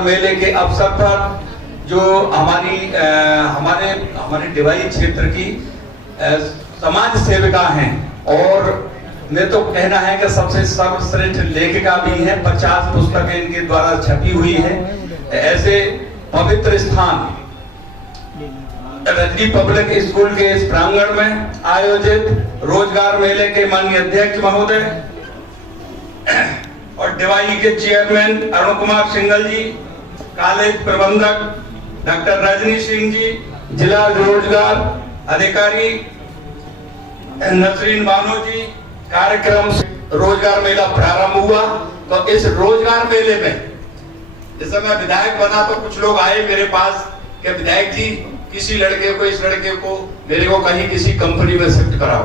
मेले के अवसर पर जो हमारे डिवाई क्षेत्र की समाज सेविका हैं और मैं तो कहना है कि सबसे सर्वश्रेष्ठ लेखिका भी हैं, 50 पुस्तकें इनके द्वारा छपी हुई हैं। ऐसे पवित्र स्थान रजनी पब्लिक स्कूल के इस प्रांगण में आयोजित रोजगार मेले के माननीय अध्यक्ष महोदय और डिवाई के चेयरमैन अरुण कुमार सिंघल जी, कॉलेज प्रबंधक डॉक्टर रजनी सिंह जी, जिला रोजगार अधिकारी नसरीन बानो जी, कार्यक्रम रोजगार मेला प्रारंभ हुआ। तो इस रोजगार मेले में जिस समय विधायक बना तो कुछ लोग आए मेरे पास कि विधायक जी किसी लड़के को, इस लड़के को मेरे को कहीं किसी कंपनी में शिफ्ट कराओ।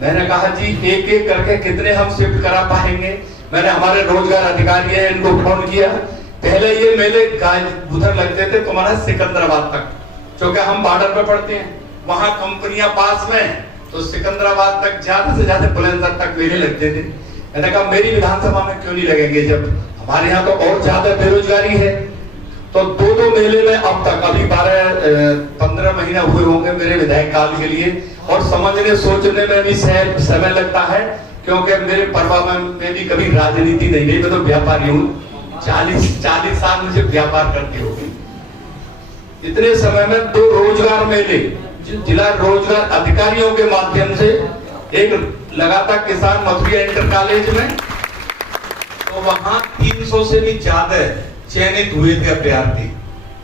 मैंने कहा जी एक एक करके कितने हम शिफ्ट करा पाएंगे। मैंने हमारे रोजगार अधिकारी हैं इनको फोन किया। पहले ये मेले उधर लगते थे तुम्हारा सिकंदराबाद तक, क्योंकि हम बॉर्डर पे पड़ते हैं, वहां कंपनियां पास में, तो सिकंदराबाद तक ज्यादा से ज्यादा बुलंदशहर तक मेले लगते थे। मैंने कहा मेरी विधानसभा में क्यों नहीं लगेंगे जब हमारे यहाँ तो और ज्यादा बेरोजगारी है। तो दो मेले में अब तक अभी 12-15 महीना हुए होंगे मेरे विधायक काल के लिए, और समझने सोचने में भी समय लगता है, क्योंकि मेरे परिवार में भी कभी राजनीति नहीं रही। मैं तो व्यापारी हूँ, 40 साल मुझे व्यापार करते हो गए। इतने समय में 2 रोजगार मेले जिला रोजगार अधिकारियों के माध्यम से, एक लगातार किसान मथुरिया इंटर कॉलेज में, तो वहां 300 से भी ज्यादा चयनित हुए थे अभ्यर्थी,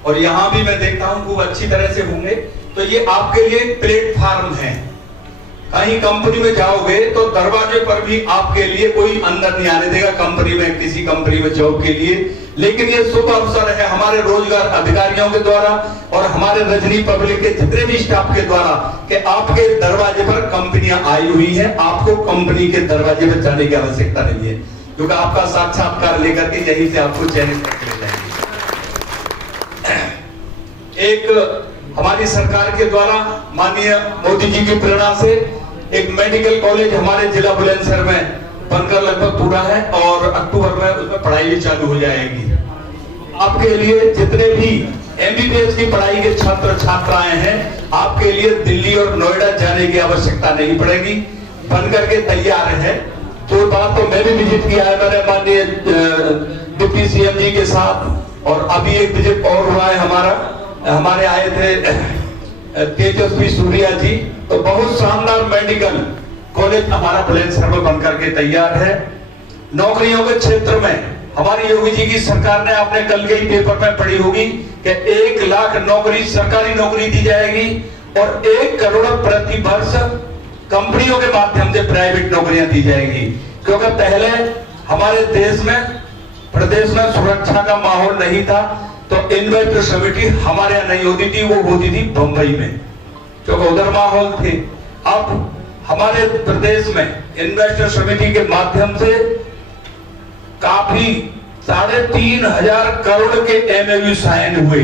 और यहाँ भी मैं देखता हूँ खूब अच्छी तरह से होंगे। तो ये आपके लिए प्लेटफॉर्म है। कहीं कंपनी में जाओगे तो दरवाजे पर भी आपके लिए कोई अंदर नहीं आने देगा कंपनी में, किसी कंपनी में जॉब के लिए। लेकिन ये शुभ अवसर है हमारे रोजगार अधिकारियों के द्वारा और हमारे रजनी पब्लिक के जितने भी स्टाफ के द्वारा कि आपके दरवाजे पर कंपनियां आई हुई है। आपको कंपनी के दरवाजे पर जाने की आवश्यकता नहीं है, क्योंकि आपका साक्षात्कार लेकर के यहीं से आपको चयनित करके ले जाएंगे। एक हमारी सरकार के द्वारा माननीय मोदी जी की प्रेरणा से एक मेडिकल कॉलेज हमारे जिला बुलंदशहर में बनकर लगभग पूरा है, और अक्टूबर में उसमें पढ़ाई भी चालू हो जाएगी। आपके लिए जितने भी एमबीबीएस की पढ़ाई के छात्र छात्राएं हैं, आपके लिए दिल्ली और नोएडा जाने की आवश्यकता नहीं पड़ेगी, बनकर के तैयार है। तो बात तो मैं भी विजिट किया है, मैंने माननीय डिप्टी सीएम जी के साथ, और अभी एक विजिट और हुआ है हमारे आए थे तेजस्वी सूर्या जी। तो बहुत शानदार मेडिकल कॉलेज हमारा बुलंदशहर में बनकर के तैयार है। नौकरियों के क्षेत्र में हमारी योगी जी की सरकार ने, आपने कल के ही पेपर में पढ़ी होगी कि 1 लाख नौकरी, सरकारी नौकरी दी जाएगी, और 1 करोड़ प्रति वर्ष कंपनियों के माध्यम से प्राइवेट नौकरियां दी जाएगी। क्योंकि पहले हमारे देश में, प्रदेश में सुरक्षा का माहौल नहीं था, तो इन्वेस्टर समिति हमारे यहाँ नहीं होती थी, वो होती थी बंबई में, क्योंकि उधर माहौल थे। अब हमारे प्रदेश में इन्वेस्टर समिति के माध्यम से काफी 3,500 करोड़ के एमओयू साइन हुए।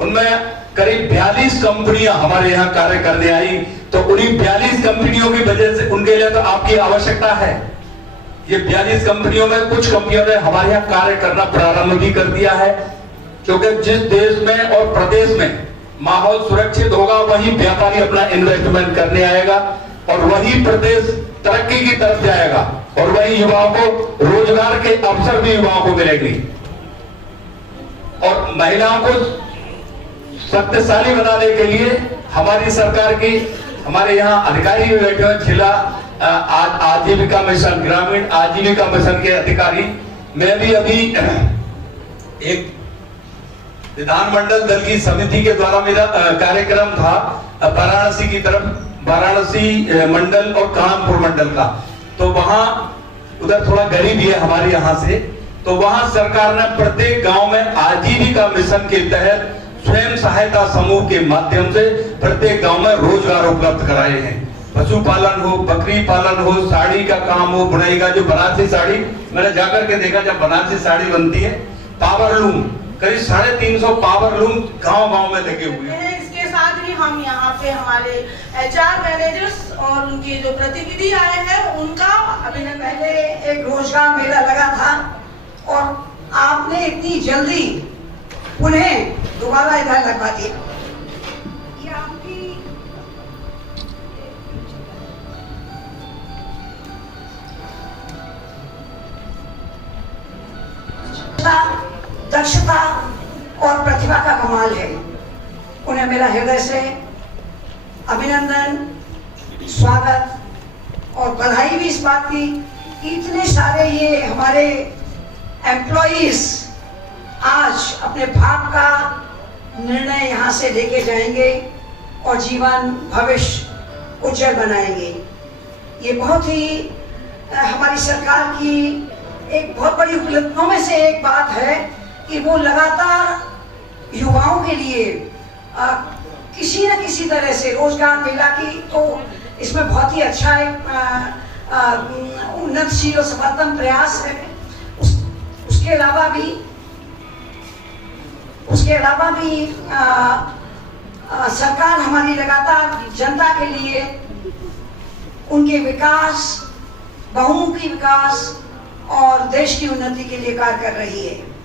उनमें करीब 42 कंपनियां हमारे यहाँ कार्य करने आई। तो उन्हीं 42 कंपनियों की वजह से उनके लिए तो आपकी आवश्यकता है। ये 42 कंपनियों में कुछ कंपनियों ने हमारे यहाँ कार्य करना प्रारंभ भी कर दिया है, क्योंकि जिस देश में और प्रदेश में माहौल सुरक्षित होगा, वही व्यापारी अपना इन्वेस्टमेंट करने आएगा, और वही प्रदेश तरक्की की तरफ जाएगा, और वही युवाओं को रोजगार के अवसर भी युवाओं को मिलेंगे। और महिलाओं को शक्तिशाली बनाने के लिए हमारी सरकार की, हमारे यहाँ अधिकारी भी बैठे हुए, जिला आजीविका मिशन, ग्रामीण आजीविका मिशन के अधिकारी। मैं भी अभी एक विधानमंडल दल की समिति के द्वारा मेरा कार्यक्रम था वाराणसी की तरफ, वाराणसी मंडल और कानपुर मंडल का। तो वहां उधर थोड़ा गरीबी है हमारे यहाँ से, तो वहां सरकार ने प्रत्येक गांव में आजीविका मिशन के तहत स्वयं सहायता समूह के माध्यम से प्रत्येक गांव में रोजगार उपलब्ध कराए हैं। पशुपालन हो, बकरी पालन हो, साड़ी का काम हो, बुनाई का, जो बनारसी साड़ी मैंने जाकर के देखा, जब बनारसी साड़ी बनती है, पावरलूम करीब 350 पावरलूम गांव-गांव में लगे हुए हैं। इसके साथ ही हम यहाँ पे हमारे एचआर मैनेजर्स और उनके जो प्रतिनिधि आए हैं उनका, अभी पहले एक रोजगार मेला लगा था, और आपने इतनी जल्दी उन्हें दोबारा इधर लगवा दिया। ये आपकी दक्षता और प्रतिभा का कमाल है। उन्हें मेरा हृदय से अभिनंदन, स्वागत और बधाई भी इस बात की कि इतने सारे ये हमारे एम्प्लॉइज आज अपने भाग का निर्णय यहाँ से लेके जाएंगे और जीवन भविष्य उज्जवल बनाएंगे। ये बहुत ही हमारी सरकार की एक बहुत बड़ी उपलब्धियों में से एक बात है कि वो लगातार युवाओं के लिए किसी न किसी तरह से रोजगार मिला की, तो इसमें बहुत ही अच्छा एक उन्नतशील और सफलतम प्रयास है। उसके अलावा भी सरकार हमारी लगातार जनता के लिए उनके विकास, बहुमुखी विकास और देश की उन्नति के लिए कार्य कर रही है।